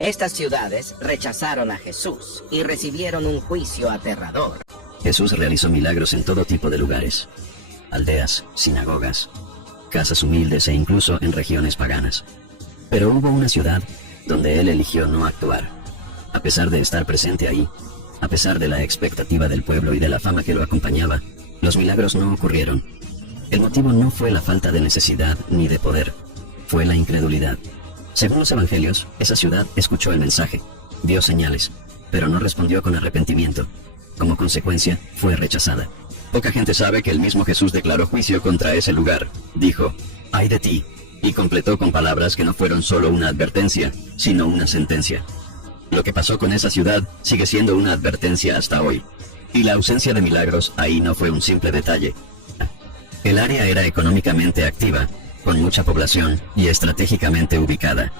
Estas ciudades rechazaron a Jesús y recibieron un juicio aterrador. Jesús realizó milagros en todo tipo de lugares: aldeas, sinagogas, casas humildes e incluso en regiones paganas. Pero hubo una ciudad donde él eligió no actuar. A pesar de estar presente ahí, a pesar de la expectativa del pueblo y de la fama que lo acompañaba, los milagros no ocurrieron. El motivo no fue la falta de necesidad ni de poder, fue la incredulidad. Según los evangelios, esa ciudad escuchó el mensaje, dio señales, pero no respondió con arrepentimiento. Como consecuencia, fue rechazada. Poca gente sabe que el mismo Jesús declaró juicio contra ese lugar. Dijo: «¡Ay de ti!», y completó con palabras que no fueron solo una advertencia, sino una sentencia. Lo que pasó con esa ciudad sigue siendo una advertencia hasta hoy. Y la ausencia de milagros ahí no fue un simple detalle. El área era económicamente activa, con mucha población y estratégicamente ubicada.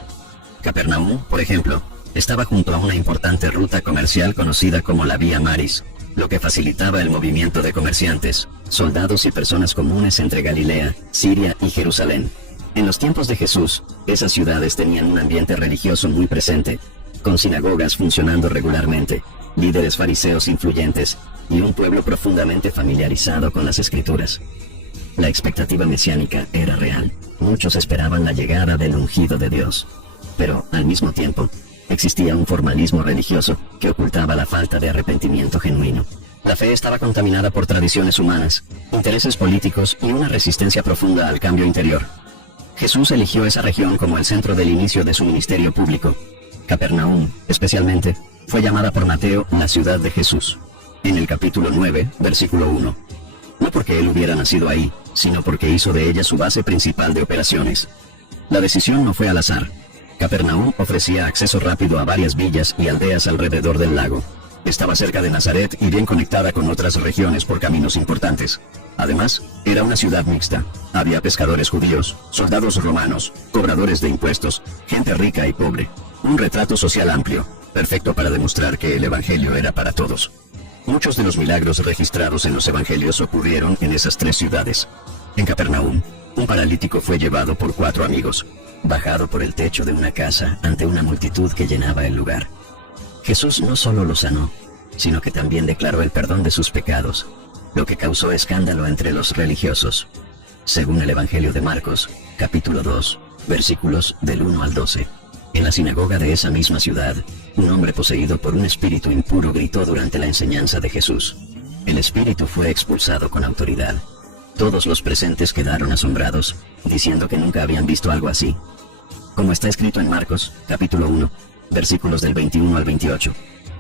Capernaum, por ejemplo, estaba junto a una importante ruta comercial conocida como la Vía Maris, lo que facilitaba el movimiento de comerciantes, soldados y personas comunes entre Galilea, Siria y Jerusalén. En los tiempos de Jesús, esas ciudades tenían un ambiente religioso muy presente, con sinagogas funcionando regularmente, líderes fariseos influyentes y un pueblo profundamente familiarizado con las Escrituras. La expectativa mesiánica era real. Muchos esperaban la llegada del ungido de Dios. Pero, al mismo tiempo, existía un formalismo religioso que ocultaba la falta de arrepentimiento genuino. La fe estaba contaminada por tradiciones humanas, intereses políticos y una resistencia profunda al cambio interior. Jesús eligió esa región como el centro del inicio de su ministerio público. Capernaum, especialmente, fue llamada por Mateo la ciudad de Jesús, en el capítulo 9, versículo 1. No porque él hubiera nacido ahí, sino porque hizo de ella su base principal de operaciones. La decisión no fue al azar. Capernaum ofrecía acceso rápido a varias villas y aldeas alrededor del lago. Estaba cerca de Nazaret y bien conectada con otras regiones por caminos importantes. Además, era una ciudad mixta. Había pescadores judíos, soldados romanos, cobradores de impuestos, gente rica y pobre. Un retrato social amplio, perfecto para demostrar que el evangelio era para todos. Muchos de los milagros registrados en los evangelios ocurrieron en esas tres ciudades. En Capernaum, un paralítico fue llevado por 4 amigos, bajado por el techo de una casa ante una multitud que llenaba el lugar. Jesús no solo lo sanó, sino que también declaró el perdón de sus pecados, lo que causó escándalo entre los religiosos. Según el Evangelio de Marcos, capítulo 2, versículos del 1 al 12. En la sinagoga de esa misma ciudad, un hombre poseído por un espíritu impuro gritó durante la enseñanza de Jesús. El espíritu fue expulsado con autoridad. Todos los presentes quedaron asombrados, diciendo que nunca habían visto algo así. Como está escrito en Marcos, capítulo 1, versículos del 21 al 28.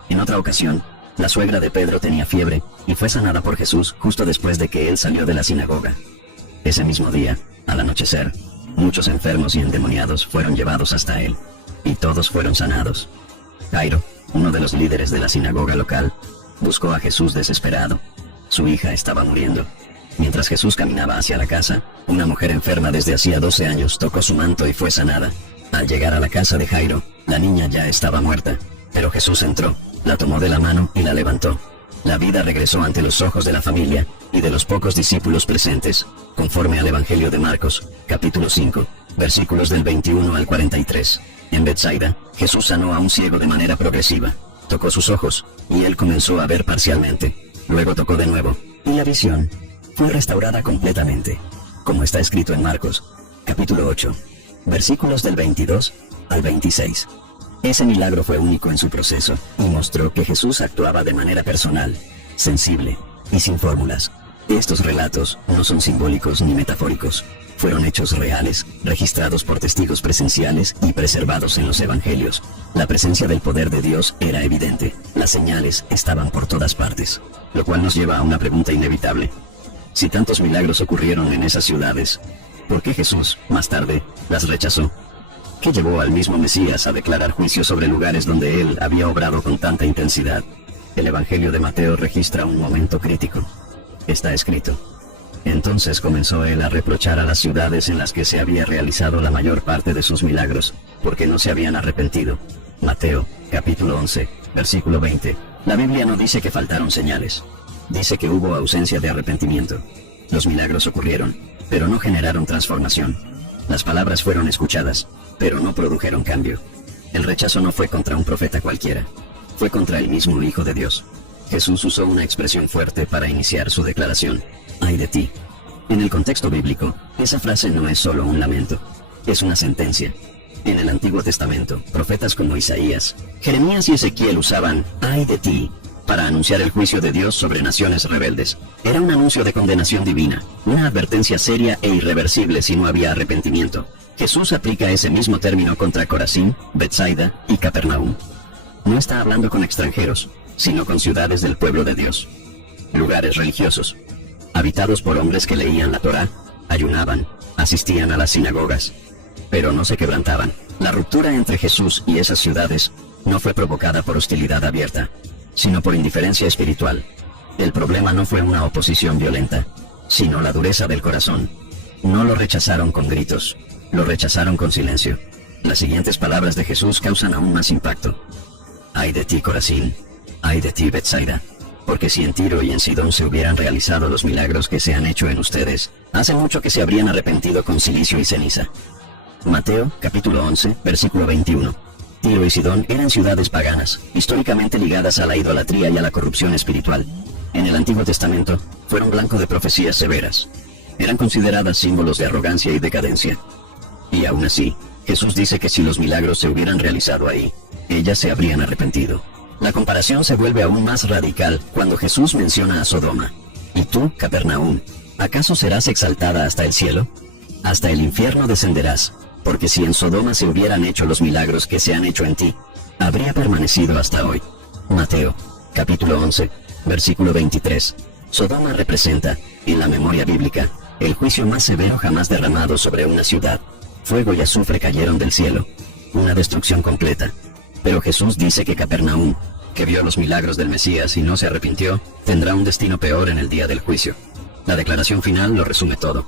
En otra ocasión, la suegra de Pedro tenía fiebre y fue sanada por Jesús justo después de que él salió de la sinagoga. Ese mismo día, al anochecer, muchos enfermos y endemoniados fueron llevados hasta él, y todos fueron sanados. Jairo, uno de los líderes de la sinagoga local, buscó a Jesús desesperado. Su hija estaba muriendo. Mientras Jesús caminaba hacia la casa, una mujer enferma desde hacía 12 años tocó su manto y fue sanada. Al llegar a la casa de Jairo, la niña ya estaba muerta, pero Jesús entró, la tomó de la mano y la levantó. La vida regresó ante los ojos de la familia y de los pocos discípulos presentes, conforme al Evangelio de Marcos, capítulo 5, versículos del 21 al 43. En Betsaida, Jesús sanó a un ciego de manera progresiva. Tocó sus ojos, y él comenzó a ver parcialmente. Luego tocó de nuevo, y la visión fue restaurada completamente, como está escrito en Marcos, capítulo 8, versículos del 22 al 26. Ese milagro fue único en su proceso, y mostró que Jesús actuaba de manera personal, sensible y sin fórmulas. Estos relatos no son simbólicos ni metafóricos. Fueron hechos reales, registrados por testigos presenciales y preservados en los evangelios. La presencia del poder de Dios era evidente. Las señales estaban por todas partes. Lo cual nos lleva a una pregunta inevitable. Si tantos milagros ocurrieron en esas ciudades, ¿por qué Jesús, más tarde, las rechazó? ¿Qué llevó al mismo Mesías a declarar juicio sobre lugares donde él había obrado con tanta intensidad? El Evangelio de Mateo registra un momento crítico. Está escrito: entonces comenzó él a reprochar a las ciudades en las que se había realizado la mayor parte de sus milagros, porque no se habían arrepentido. Mateo, capítulo 11, versículo 20. La Biblia no dice que faltaron señales. Dice que hubo ausencia de arrepentimiento. Los milagros ocurrieron, pero no generaron transformación. Las palabras fueron escuchadas, pero no produjeron cambio. El rechazo no fue contra un profeta cualquiera, fue contra el mismo Hijo de Dios. Jesús usó una expresión fuerte para iniciar su declaración: ¡ay de ti! En el contexto bíblico, esa frase no es solo un lamento, es una sentencia. En el Antiguo Testamento, profetas como Isaías, Jeremías y Ezequiel usaban ¡ay de ti! Para anunciar el juicio de Dios sobre naciones rebeldes. Era un anuncio de condenación divina, una advertencia seria e irreversible si no había arrepentimiento. Jesús aplica ese mismo término contra Corazín, Betsaida y Capernaum. No está hablando con extranjeros, sino con ciudades del pueblo de Dios. Lugares religiosos, habitados por hombres que leían la Torá, ayunaban, asistían a las sinagogas, pero no se quebrantaban. La ruptura entre Jesús y esas ciudades no fue provocada por hostilidad abierta, sino por indiferencia espiritual. El problema no fue una oposición violenta, sino la dureza del corazón. No lo rechazaron con gritos, lo rechazaron con silencio. Las siguientes palabras de Jesús causan aún más impacto. ¡Ay de ti, Corazín! ¡Ay de ti, Betsaida! Porque si en Tiro y en Sidón se hubieran realizado los milagros que se han hecho en ustedes, hace mucho que se habrían arrepentido con cilicio y ceniza. Mateo, capítulo 11, versículo 21. Tiro y Sidón eran ciudades paganas, históricamente ligadas a la idolatría y a la corrupción espiritual. En el Antiguo Testamento, fueron blanco de profecías severas. Eran consideradas símbolos de arrogancia y decadencia. Y aún así, Jesús dice que si los milagros se hubieran realizado ahí, ellas se habrían arrepentido. La comparación se vuelve aún más radical cuando Jesús menciona a Sodoma. ¿Y tú, Capernaum, acaso serás exaltada hasta el cielo? Hasta el infierno descenderás. Porque si en Sodoma se hubieran hecho los milagros que se han hecho en ti, habría permanecido hasta hoy. Mateo, capítulo 11, versículo 23. Sodoma representa, en la memoria bíblica, el juicio más severo jamás derramado sobre una ciudad. Fuego y azufre cayeron del cielo, una destrucción completa. Pero Jesús dice que Capernaum, que vio los milagros del Mesías y no se arrepintió, tendrá un destino peor en el día del juicio. La declaración final lo resume todo.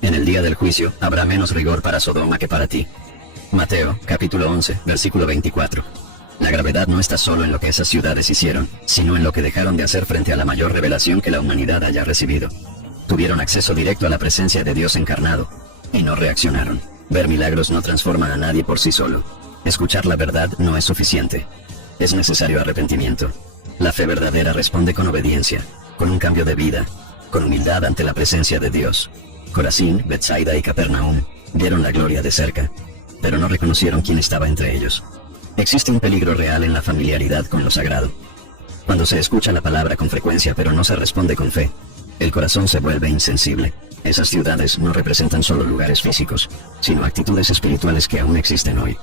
En el día del juicio, habrá menos rigor para Sodoma que para ti. Mateo, capítulo 11, versículo 24. La gravedad no está solo en lo que esas ciudades hicieron, sino en lo que dejaron de hacer frente a la mayor revelación que la humanidad haya recibido. Tuvieron acceso directo a la presencia de Dios encarnado, y no reaccionaron. Ver milagros no transforma a nadie por sí solo. Escuchar la verdad no es suficiente. Es necesario arrepentimiento. La fe verdadera responde con obediencia, con un cambio de vida, con humildad ante la presencia de Dios. Corazín, Betsaida y Capernaum vieron la gloria de cerca, pero no reconocieron quién estaba entre ellos. Existe un peligro real en la familiaridad con lo sagrado. Cuando se escucha la palabra con frecuencia pero no se responde con fe, el corazón se vuelve insensible. Esas ciudades no representan solo lugares físicos, sino actitudes espirituales que aún existen hoy.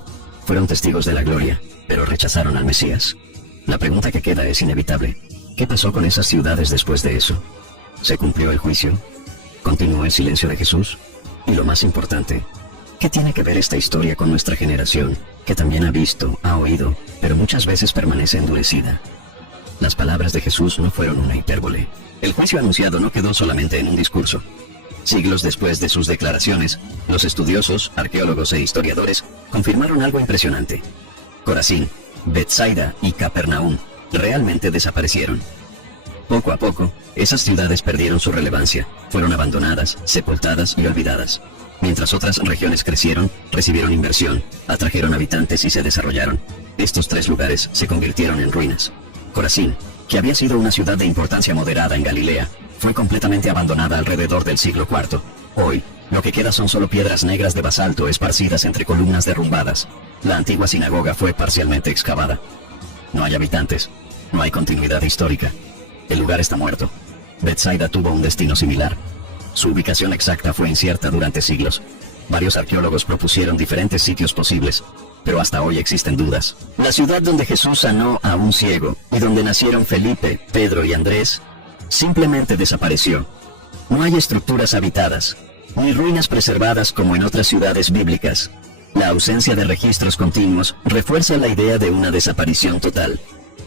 Fueron testigos de la gloria, pero rechazaron al Mesías. La pregunta que queda es inevitable. ¿Qué pasó con esas ciudades después de eso? ¿Se cumplió el juicio? ¿Continuó el silencio de Jesús? Y lo más importante, ¿qué tiene que ver esta historia con nuestra generación, que también ha visto, ha oído, pero muchas veces permanece endurecida? Las palabras de Jesús no fueron una hipérbole. El juicio anunciado no quedó solamente en un discurso. Siglos después de sus declaraciones, los estudiosos, arqueólogos e historiadores confirmaron algo impresionante. Corazín, Betsaida y Capernaum realmente desaparecieron. Poco a poco, esas ciudades perdieron su relevancia, fueron abandonadas, sepultadas y olvidadas. Mientras otras regiones crecieron, recibieron inversión, atrajeron habitantes y se desarrollaron. Estos tres lugares se convirtieron en ruinas. Corazín, que había sido una ciudad de importancia moderada en Galilea, fue completamente abandonada alrededor del siglo IV. Hoy, lo que queda son solo piedras negras de basalto esparcidas entre columnas derrumbadas. La antigua sinagoga fue parcialmente excavada. No hay habitantes, no hay continuidad histórica. El lugar está muerto. Betsaida tuvo un destino similar. Su ubicación exacta fue incierta durante siglos. Varios arqueólogos propusieron diferentes sitios posibles, pero hasta hoy existen dudas. La ciudad donde Jesús sanó a un ciego y donde nacieron Felipe, Pedro y Andrés, simplemente desapareció. No hay estructuras habitadas, ni ruinas preservadas como en otras ciudades bíblicas. La ausencia de registros continuos refuerza la idea de una desaparición total.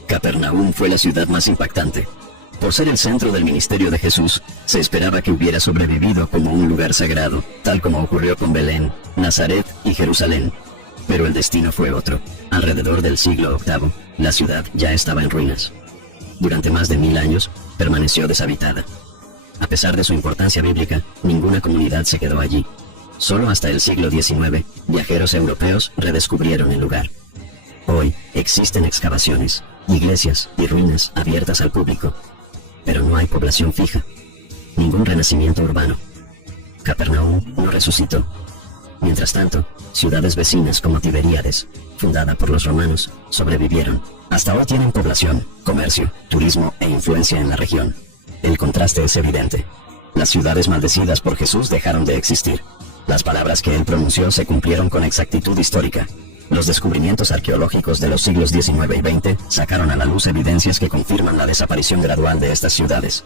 Capernaum fue la ciudad más impactante. Por ser el centro del ministerio de Jesús, se esperaba que hubiera sobrevivido como un lugar sagrado, tal como ocurrió con Belén, Nazaret y Jerusalén. Pero el destino fue otro. Alrededor del siglo VIII, la ciudad ya estaba en ruinas. Durante más de 1000 años, permaneció deshabitada. A pesar de su importancia bíblica, ninguna comunidad se quedó allí. Solo hasta el siglo XIX, viajeros europeos redescubrieron el lugar. Hoy existen excavaciones, iglesias y ruinas abiertas al público, pero no hay población fija, ningún renacimiento urbano. Capernaum no resucitó. Mientras tanto, ciudades vecinas como Tiberíades, fundada por los romanos, sobrevivieron. Hasta hoy tienen población, comercio, turismo e influencia en la región. El contraste es evidente. Las ciudades maldecidas por Jesús dejaron de existir. Las palabras que él pronunció se cumplieron con exactitud histórica. Los descubrimientos arqueológicos de los siglos XIX y XX sacaron a la luz evidencias que confirman la desaparición gradual de estas ciudades.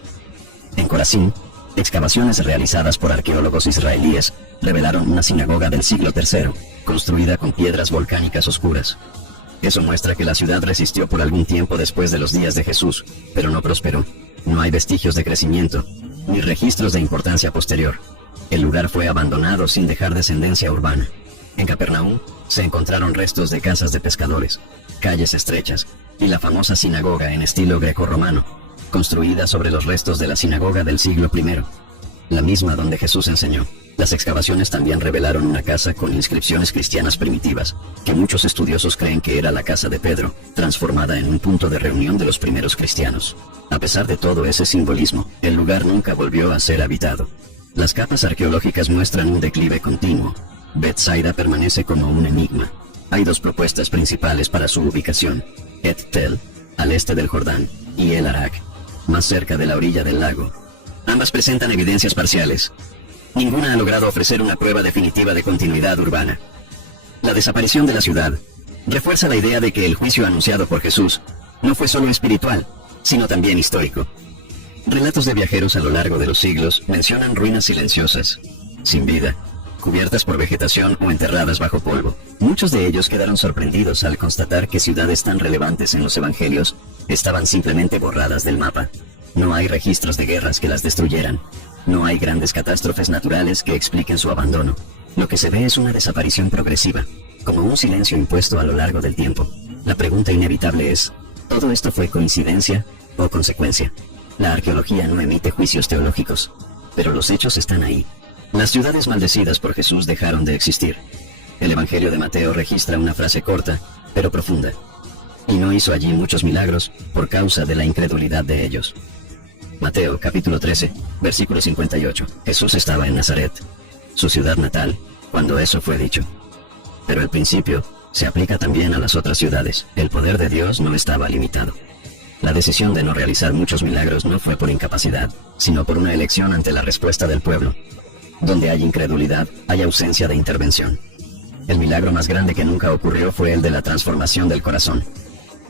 En Corazín, excavaciones realizadas por arqueólogos israelíes revelaron una sinagoga del siglo III, construida con piedras volcánicas oscuras. Eso muestra que la ciudad resistió por algún tiempo después de los días de Jesús, pero no prosperó. No hay vestigios de crecimiento, ni registros de importancia posterior. El lugar fue abandonado sin dejar descendencia urbana. En Capernaum se encontraron restos de casas de pescadores, calles estrechas y la famosa sinagoga en estilo grecorromano, construida sobre los restos de la sinagoga del siglo I, la misma donde Jesús enseñó. Las excavaciones también revelaron una casa con inscripciones cristianas primitivas, que muchos estudiosos creen que era la casa de Pedro, transformada en un punto de reunión de los primeros cristianos. A pesar de todo ese simbolismo, el lugar nunca volvió a ser habitado. Las capas arqueológicas muestran un declive continuo. Bethsaida permanece como un enigma. Hay dos propuestas principales para su ubicación: Et-Tel, al este del Jordán, y El-Arak, más cerca de la orilla del lago. Ambas presentan evidencias parciales. Ninguna ha logrado ofrecer una prueba definitiva de continuidad urbana. La desaparición de la ciudad refuerza la idea de que el juicio anunciado por Jesús no fue solo espiritual, sino también histórico. Relatos de viajeros a lo largo de los siglos mencionan ruinas silenciosas, sin vida, cubiertas por vegetación o enterradas bajo polvo. Muchos de ellos quedaron sorprendidos al constatar que ciudades tan relevantes en los evangelios estaban simplemente borradas del mapa. No hay registros de guerras que las destruyeran. No hay grandes catástrofes naturales que expliquen su abandono. Lo que se ve es una desaparición progresiva, como un silencio impuesto a lo largo del tiempo. La pregunta inevitable es, ¿todo esto fue coincidencia o consecuencia? La arqueología no emite juicios teológicos, pero los hechos están ahí. Las ciudades maldecidas por Jesús dejaron de existir. El Evangelio de Mateo registra una frase corta, pero profunda. Y no hizo allí muchos milagros por causa de la incredulidad de ellos. Mateo capítulo 13, versículo 58. Jesús estaba en Nazaret, su ciudad natal, cuando eso fue dicho. Pero el principio se aplica también a las otras ciudades. El poder de Dios no estaba limitado. La decisión de no realizar muchos milagros no fue por incapacidad, sino por una elección ante la respuesta del pueblo. Donde hay incredulidad, hay ausencia de intervención. El milagro más grande que nunca ocurrió fue el de la transformación del corazón.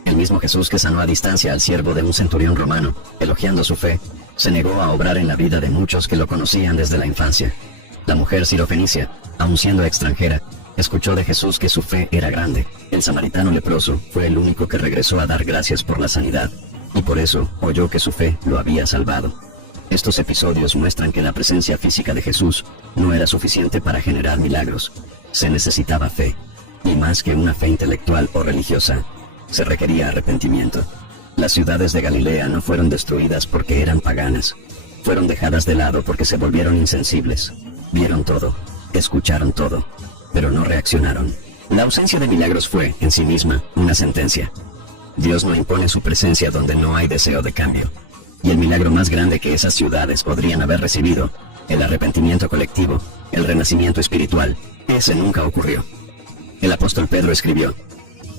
El mismo Jesús que sanó a distancia al siervo de un centurión romano, elogiando su fe, se negó a obrar en la vida de muchos que lo conocían desde la infancia. La mujer sirofenicia, aun siendo extranjera, escuchó de Jesús que su fe era grande. El samaritano leproso fue el único que regresó a dar gracias por la sanidad, y por eso oyó que su fe lo había salvado. Estos episodios muestran que la presencia física de Jesús no era suficiente para generar milagros. Se necesitaba fe, y más que una fe intelectual o religiosa, se requería arrepentimiento. Las ciudades de Galilea no fueron destruidas porque eran paganas. Fueron dejadas de lado porque se volvieron insensibles. Vieron todo, escucharon todo, pero no reaccionaron. La ausencia de milagros fue, en sí misma, una sentencia. Dios no impone su presencia donde no hay deseo de cambio. Y el milagro más grande que esas ciudades podrían haber recibido, el arrepentimiento colectivo, el renacimiento espiritual, ese nunca ocurrió. El apóstol Pedro escribió: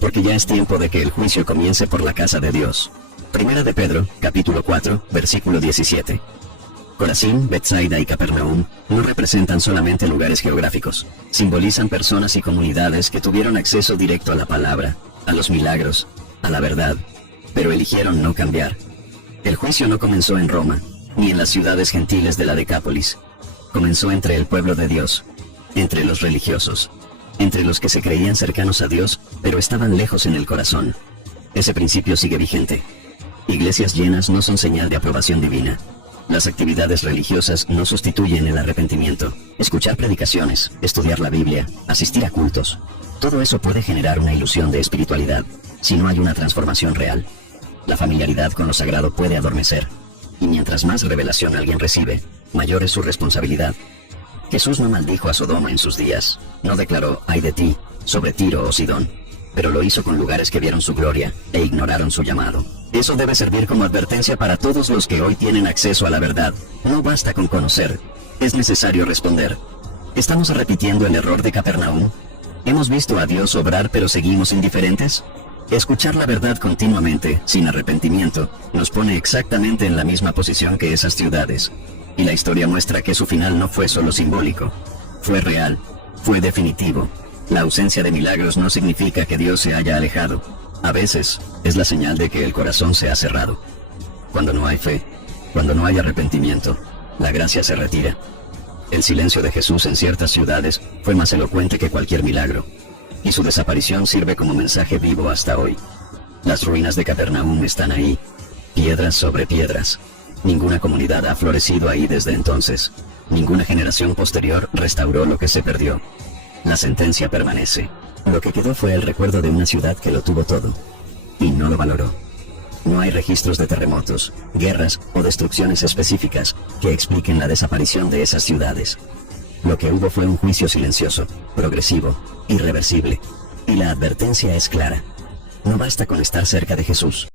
porque ya es tiempo de que el juicio comience por la casa de Dios. Primera de Pedro, capítulo 4, versículo 17. Corazín, Bethsaida y Capernaum no representan solamente lugares geográficos, simbolizan personas y comunidades que tuvieron acceso directo a la palabra, a los milagros, a la verdad, pero eligieron no cambiar. El juicio no comenzó en Roma, ni en las ciudades gentiles de la Decápolis. Comenzó entre el pueblo de Dios, entre los religiosos, entre los que se creían cercanos a Dios, pero estaban lejos en el corazón. Ese principio sigue vigente. Iglesias llenas no son señal de aprobación divina. Las actividades religiosas no sustituyen el arrepentimiento. Escuchar predicaciones, estudiar la Biblia, asistir a cultos, todo eso puede generar una ilusión de espiritualidad, si no hay una transformación real. La familiaridad con lo sagrado puede adormecer, y mientras más revelación alguien recibe, mayor es su responsabilidad. Jesús no maldijo a Sodoma en sus días, no declaró, ay de ti, sobre Tiro o Sidón. pero lo hizo con lugares que vieron su gloria e ignoraron su llamado. Eso debe servir como advertencia para todos los que hoy tienen acceso a la verdad. No basta con conocer, es necesario responder. ¿Estamos repitiendo el error de Capernaum? ¿Hemos visto a Dios obrar pero seguimos indiferentes? Escuchar la verdad continuamente, sin arrepentimiento, nos pone exactamente en la misma posición que esas ciudades. Y la historia muestra que su final no fue solo simbólico, fue real, fue definitivo. La ausencia de milagros no significa que Dios se haya alejado. A veces, es la señal de que el corazón se ha cerrado. Cuando no hay fe, cuando no hay arrepentimiento, la gracia se retira. El silencio de Jesús en ciertas ciudades fue más elocuente que cualquier milagro, y su desaparición sirve como mensaje vivo hasta hoy. Las ruinas de Capernaum están ahí, piedras sobre piedras. Ninguna comunidad ha florecido ahí desde entonces. Ninguna generación posterior restauró lo que se perdió. La sentencia permanece. Lo que quedó fue el recuerdo de una ciudad que lo tuvo todo, y no lo valoró. No hay registros de terremotos, guerras o destrucciones específicas que expliquen la desaparición de esas ciudades. Lo que hubo fue un juicio silencioso, progresivo, irreversible. Y la advertencia es clara. No basta con estar cerca de Jesús.